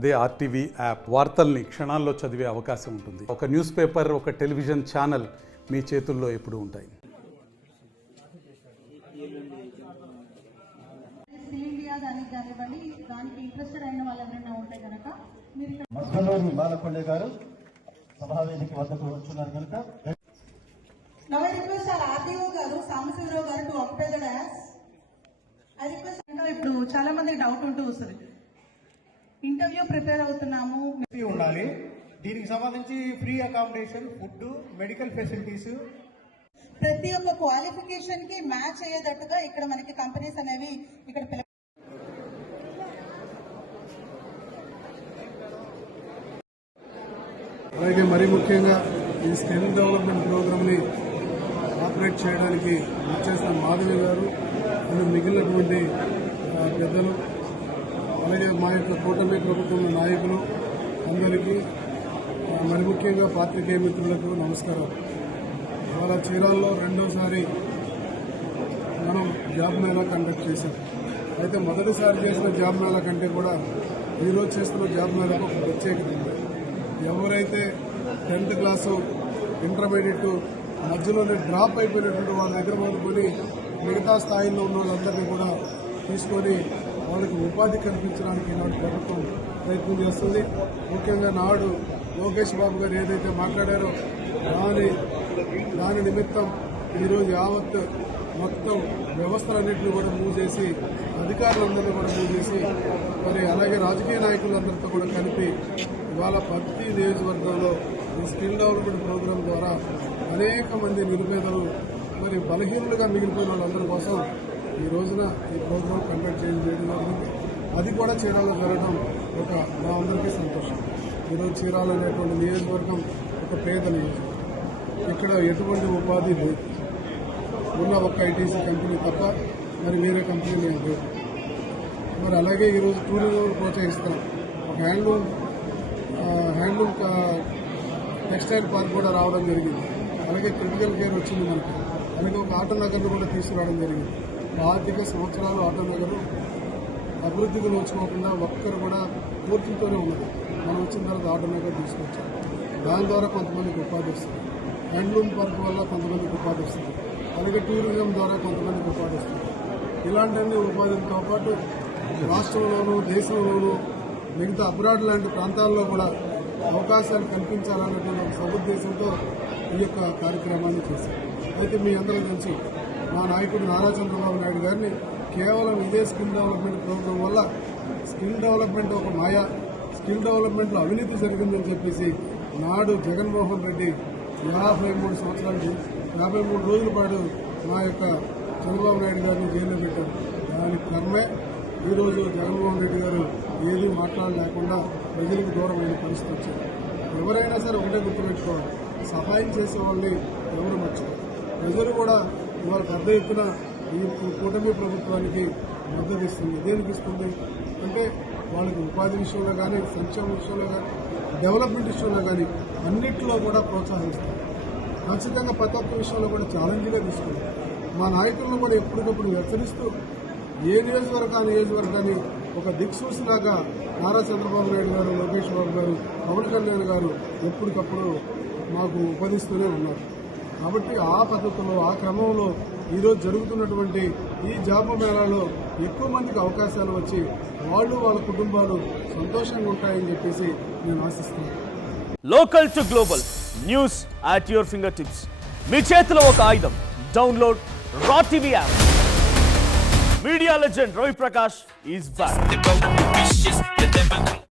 అదే RTV app వార్తల్ని క్షణాల్లో చదివే అవకాశం ఉంటుంది. ఒక న్యూస్ పేపర్, ఒక టెలివిజన్ ఛానల్ మీ చేతుల్లో ఎప్పుడూ ఉంటాయి. ఇప్పుడు చాలా మంది డౌట్ ఉంటూ వస్తుంది. ఇంటర్వ్యూ ప్రిపేర్ అవుతున్నాము, ఉండాలి. దీనికి సంబంధించి free accommodation, food, medical facilities, ప్రతి ఒక్క క్వాలిఫికేషన్ కి మ్యాచ్ అయ్యేటట్టుగా ఇక్కడ మనకి కంపెనీస్ అనేవి ఇక్కడ అలాగే మరీ ముఖ్యంగా ఈ స్కిల్ డెవలప్మెంట్ ప్రోగ్రామ్ని ఆపరేట్ చేయడానికి వచ్చేసిన మాధవి గారు మరియు మిగిలినటువంటి పెద్దలు, అలాగే మా యొక్క కూటమి ప్రభుత్వం నాయకులు అందరికీ, మరి ముఖ్యంగా పాత్రికేయ మిత్రులకు నమస్కారం. ఇవాళ చీరాల్లో రెండోసారి మనం జాబ్ మేళా కండక్ట్ చేశాం. అయితే మొదటిసారి చేసిన జాబ్ మేళా కంటే కూడా ఈరోజు చేస్తున్న జాబ్ మేళాకు ఒక ప్రత్యేకత ఉంది. ఎవరైతే 10th క్లాసు, ఇంటర్మీడియట్ మధ్యలోనే డ్రాప్ అయిపోయినటువంటి వాళ్ళ దగ్గర మొదలుకొని మిగతా స్థాయిలో ఉన్న వాళ్ళందరినీ కూడా తీసుకొని వాళ్ళకి ఉపాధి కల్పించడానికి ఈనాడు ప్రభుత్వం ప్రయత్నం చేస్తుంది. ముఖ్యంగా నాడు లోకేష్ బాబు గారు ఏదైతే మాట్లాడారో దాని నిమిత్తం ఈరోజు యావత్ మొత్తం వ్యవస్థలన్నింటినీ కూడా మూవ్ చేసి, అధికారులందరినీ కూడా మూవ్ చేసి, మరి అలాగే రాజకీయ నాయకులందరితో కూడా కలిపి ఇవాళ ప్రతి నియోజకవర్గంలో ఈ స్కిల్ డెవలప్మెంట్ ప్రోగ్రాం ద్వారా అనేక మంది నిరుపేదలు, మరి బలహీనులుగా మిగిలిపోయిన వాళ్ళందరి కోసం ఈ రోజున ఈ ప్రోగ్రాం కండక్ట్ చేయడం జరిగింది. అది కూడా చీరాలలో జరగడం ఒక మా అందరికీ సంతోషం. ఈరోజు చీరాల అనేటువంటి నియోజకవర్గం ఒక పేద నియోజకవర్గం. ఇక్కడ ఎటువంటి ఉపాధి లేదు. ఉన్న ఒక ఐటీసీ కంపెనీ తప్ప మరి వేరే కంపెనీలు ఏం లేవు. మరి అలాగే ఈరోజు టూరిజం ప్రోత్సహిస్తాం. ఒక హ్యాండ్లూమ్ టెక్స్టైల్ పార్క్ కూడా రావడం జరిగింది. అలాగే క్రిటికల్ కేర్ వచ్చింది మనకి. అలాగే ఒక ఆటో నగర్ను కూడా తీసుకురావడం జరిగింది. ఆర్థిక సంవత్సరాలు ఆటో నగరు అభివృద్ధికి నోచుకోకుండా ఒక్కరు కూడా పూర్తితోనే ఉన్నది. మనం వచ్చిన తర్వాత ఆటో నగర్ తీసుకొచ్చాం. దాని ద్వారా కొంతమందికి ఉపాధి వస్తుంది. హ్యాండ్లూమ్ పార్క్ వల్ల కొంతమందికి ఉపాధి వస్తుంది. అలాగే టూరిజం ద్వారా కొంతమందికి ఉపాధి వస్తుంది. ఇలాంటివన్నీ ఉపాధితో పాటు రాష్ట్రంలోనూ దేశంలోనూ మిగతా అబ్రాడ్ లాంటి ప్రాంతాల్లో కూడా అవకాశాలు కల్పించాలన్నటువంటి ఒక సదుద్దేశంతో ఈ యొక్క కార్యక్రమాన్ని చేశారు. అయితే మీ అందరూ తెలుసు, మా నాయకుడు నారా చంద్రబాబు నాయుడు గారిని కేవలం ఇదే స్కిల్ డెవలప్మెంట్ ప్రోగ్రాం వల్ల స్కిల్ డెవలప్మెంట్ ఒక మాయా, స్కిల్ డెవలప్మెంట్లో అవినీతి జరిగిందని చెప్పేసి నాడు జగన్మోహన్ రెడ్డి 53 రోజుల పాటు మా యొక్క చంద్రబాబు నాయుడు గారిని జైల్లో పెట్టారు. దాని కర్మే ఈరోజు జగన్మోహన్ రెడ్డి గారు ఏది మాట్లాడలేకుండా ప్రజలకు దూరమైన పరిస్థితి వచ్చింది. ఎవరైనా సరే ఒకటే గుర్తుపెట్టుకోవాలి, సహాయం చేసే వాళ్ళని ఎవరు మర్చిపోరు. ప్రజలు కూడా ఇవాళ పెద్ద ఎత్తున ఈ కూటమి ప్రభుత్వానికి మద్దతు ఇస్తుంది. దేనికి ఇస్తుంది అంటే వాళ్ళకి ఉపాధి విషయంలో కానీ, సంక్షేమ విషయంలో కానీ, డెవలప్మెంట్ విషయంలో కానీ అన్నింటిలో కూడా ప్రోత్సహిస్తుంది. ఖచ్చితంగా ప్రతి ఒక్క విషయంలో కూడా ఛాలెంజ్గా తీసుకుంది. మా నాయకులను కూడా ఎప్పటికప్పుడు హెచ్చరిస్తూ ఏ నియోజకవర్గాన్ని ఒక దిక్సూసిలాగా నారా చంద్రబాబు నాయుడు గారు, లోకేష్ బాబు గారు, పవన్ కళ్యాణ్ గారు ఎప్పటికప్పుడు మాకు ఉపదిస్తూనే ఉన్నారు. కాబట్టి ఆ పద్ధతిలో, ఆ క్రమంలో ఈరోజు జరుగుతున్నటువంటి ఈ జాబ్ మేళాలో ఎక్కువ మందికి అవకాశాలు వచ్చి వాళ్ళు వాళ్ళ కుటుంబాలు సంతోషంగా ఉంటాయని చెప్పేసి నేను ఆశిస్తున్నాను. Local to global news at your fingertips. మీ చేతిలో ఒక ఆయుధం. Download R TV app. Media legend Ravi Prakash is back.